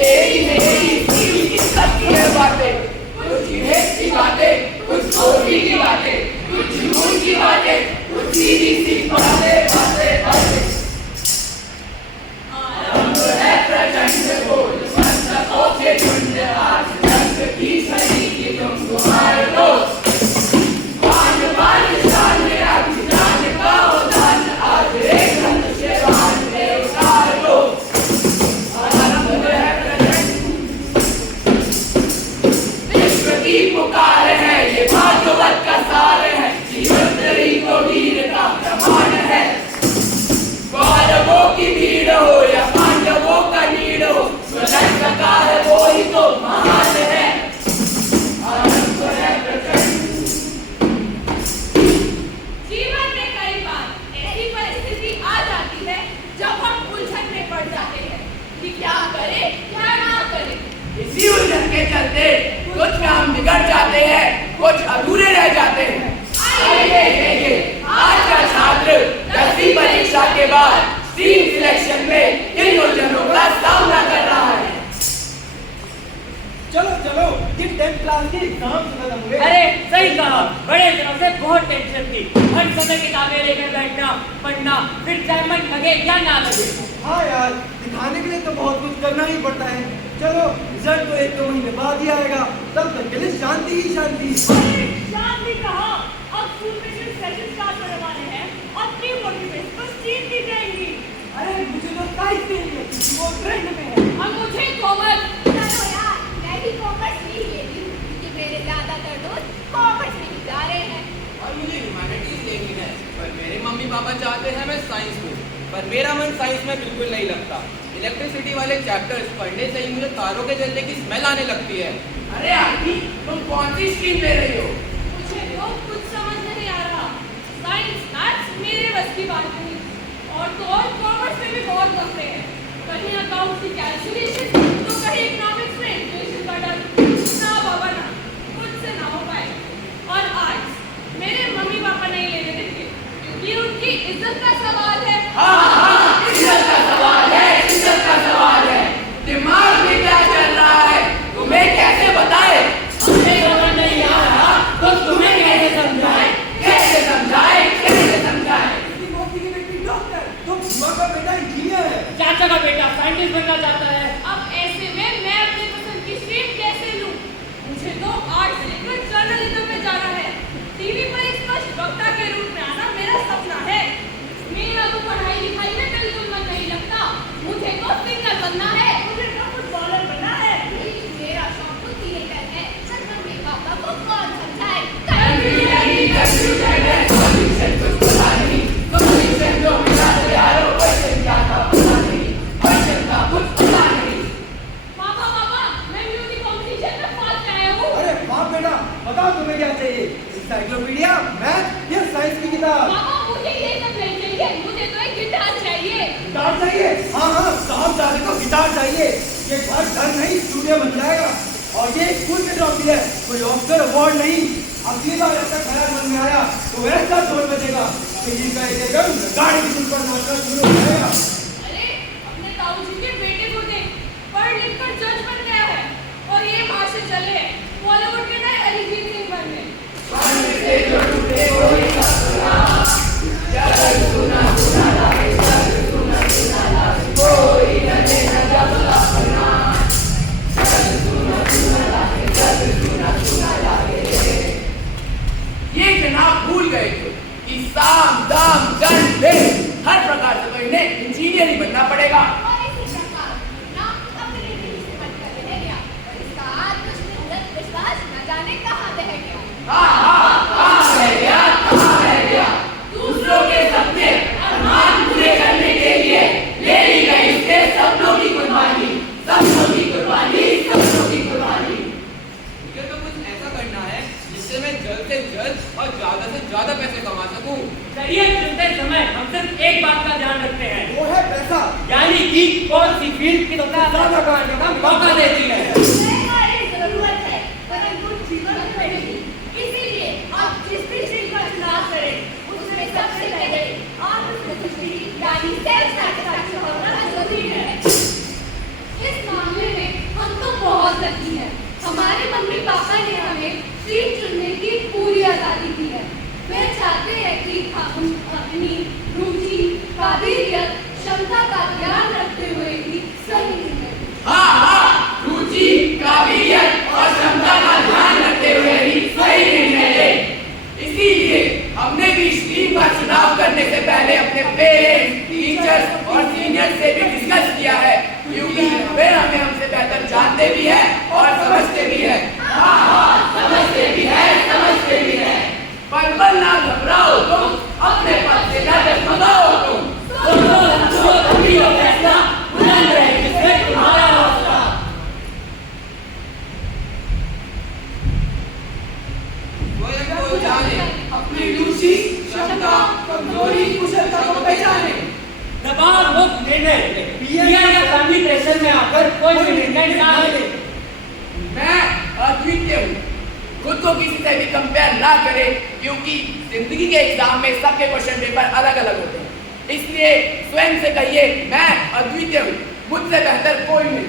तेरी मेरी सीधी की सच्ची है बातें, कुछ जिन्हें की बातें, कुछ खोटी की बातें, कुछ झूठ की बातें, कुछ सीधी सी बातें बातें बातें। आरंभ है प्रचंड बोल मस्तकों के झुंड, आज जग की खरी की तुम तुम्हारे दोस्त। बान बान शान आज जान का उदान, आज एक धनुष्य बाण ले उतार दो। आरंभ है प्रचंड विश्व की पुकार है, ये भागवत का सार है, जीवन तेरी तो वीर का प्रमाण है। कौरवों की भीड़ हो या पांडवों का नीड़ हो, स्वयं सका है वो ही तो महान है। आरंभ है प्रचंड। जीवन में कई बार ऐसी परिस्थिति आ जाती है जब हम उलझन में पड़ जाते हैं कि क्या करें क्या ना करें। इसी उलझन के चलते कुछ काम बिगड़ जाते हैं, कुछ अधूरे रह जाते हैं। आइए आज का छात्र 10वीं परीक्षा के बाद स्ट्रीम सिलेक्शन में इन उलझनों का सामना कर रहा है। चलो चलो ये 10th क्लास की एग्जाम खत्म हुए। अरे सही कहा, बड़े दिनों से बहुत टेंशन थी। हर समय किताबें लेकर बैठना पढ़ना, फिर चाहे मन लगे या ना लगे। हाँ यार, दिखाने के लिए तो बहुत कुछ करना ही पड़ता है। चलो रिजल्ट तो 1-2 महीने बाद ही आएगा, तब तक के लिए शांति ही शांति। अरे शांति कहाँ, अब स्कूल में जो सेशन स्टार्ट होने वाले हैं और प्री बोर्ड में तो स्ट्रीम दी जाएंगी। अरे मुझे तो साइंस नहीं लगती, वो ट्रेंड में है। और मुझे कॉमर्स। चलो यार, मैं भी कॉमर्स नहीं लेती हूँ क्योंकि मेरे ज्यादातर दोस्त कॉमर्स में ही जा रहे हैं। और मुझे ह्यूमैनिटीज लेनी है, पर मेरे मम्मी पापा चाहते हैं मैं साइंस लूं, पर मेरा मन साइंस में बिल्कुल नहीं लगता। इलेक्ट्रिसिटी वाले चैप्टर्स पढ़ने से ही मुझे तारों के जलने की स्मेल आने लगती है। अरे आंटी, तुम कौन सी स्ट्रीम ले रही हो? मुझे तो कुछ समझ नहीं आ रहा। साइंस मैथ्स मेरे बस की बात नहीं, और तो और कॉमर्स में भी बहुत मसले हैं। कहीं अकाउंट की कैलकुलेशन तो कहीं इकोनॉमिक्स में इन्फ्लेशन का डर। ना बाबा ना, मुझसे ना हो पाए। और आज मेरे मम्मी पापा नहीं लेने देंगे क्योंकि उनकी इज्जत का सवाल है। हाँ, इज्जत का सवाल है, इज्जत का सवाल है। दिमाग में क्या चल रहा है तुम्हें कैसे बताए? हमें समझ नहीं आ रहा तो तुम्हें कैसे समझाए? कैसे समझाए, कैसे समझाए? मेरी मौसी की बेटी डॉक्टर, तो माँ का बेटा इंजीनियर है। चाचा का बेटा साइंटिस्ट बनना चाहता है। अब ऐसे में मैं अपनी पसंद की स्ट्रीम कैसे लूं? मुझे तो आर्ट्स लेकर जर्नलिज्म में जाना है। टीवी पर एक स्पष्ट वक्ता के रूप में आना मेरा सपना है। मेरा तो पढ़ाई लिखाई में बिल्कुल मन नहीं लगता। मुझे तो सिंगर बनना है, मुझे तो फुटबॉलर बनना है। मेरा शौक तो थिएटर है, पर मम्मी पापा को कौन समझाए। कंफ्यूजन है, सॉल्यूशन कुछ पता नहीं। सॉल्यूशन जो मिला तो यारो क्वेश्चन क्या था पता नहीं, क्वेश्चन का कुछ पता नहीं। पापा पापा, मैं म्यूजिक कॉम्पिटिशन में फर्स्ट आया हूँ। अरे बाप बेटा, बताओ तुम्हें क्या चाहिए? एनसाइक्लोपीडिया, मैथ या साइंस की किताब? पापा मुझे ये सब नहीं चाहिए, मुझे तो एक गिटार चाहिए। गिटार चाहिए? हाँ हाँ, साहब जाने को गिटार चाहिए। ये घर नहीं स्टूडियो बन जाएगा। और ये स्कूल की ट्रॉफी है, कोई ऑस्कर अवार्ड नहीं। अगली बार ऐसा ख्याल मन में आया तो ऐसा ढोल बजेगा कि जिनका एक गाड़ी की धुन पर नाचना शुरू हो जाएगा। अरे अपने ताऊजी के बेटे को देख, पढ़ लिख कर जज बन गया है और ये भाषण चले हैं बॉलीवुड के नए अरिजीत सिंह बनने। से जो टूटे वही सपना, जग सुना सुना लागे, जग सुना सुना लागे, कोई न देना जब अपना। जग सुना सुना लागे, जग सुना सुना लागे। ये जनाब भूल गए थे कि साम दाम दंड भेद हर प्रकार से तो इन्हें इंजीनियर ही बनना पड़ेगा। और इसी प्रकार ना अपने दिल से मन कर रह गया और इसका आत्मविश्वास न जाने कहाँ रह गया। कहाँ रह गया, कहाँ रह गया? दूसरों के सपने अरमान पूरे करने के लिए ले ली गई उसके सपनों की कुर्बानी, सपनों की कुर्बानी, सपनों की कुर्बानी। मुझे तो कुछ ऐसा करना है जिससे मैं जल्द से जल्द और ज्यादा से ज्यादा पैसे कमा सकूं। करियर चुनते समय हम सिर्फ एक बात का ध्यान रखते हैं, वो है पैसा। यानी कि कौन सी फील्ड की ज्यादा कमाने का मौका देती है। हमारी जरूरत है परंतु जीवन पड़ेगी, इसीलिए आप जिस भी चीज का चुनाव करें उसमें सबसे पहले आत्मसंतुष्टि यानी सेल्फ सैटिस्फैक्शन होना जरूरी है। इस मामले में वे हमें हमसे बेहतर जानते भी हैं और समझते भी हैं। हाँ, समझते भी हैं। पर ना घबराओ तुम, अपने पद से न डगमगाओ तुम। स्वयं को जाने, अपनी रुचि, क्षमता, कमजोरी, कुशलता को पहचाने। दबाव मुक्त निर्णय पियर या फैमिली प्रेशर में आकर कोई भी निर्णय ना ले। मैं अद्वितीय हूँ, खुद को किसी से भी कंपेयर ना करे, क्योंकि जिंदगी के एग्जाम में सबके क्वेश्चन पेपर अलग अलग होते हैं। इसलिए स्वयं से कहिए मैं अद्वितीय हूँ, मुझसे बेहतर कोई नहीं।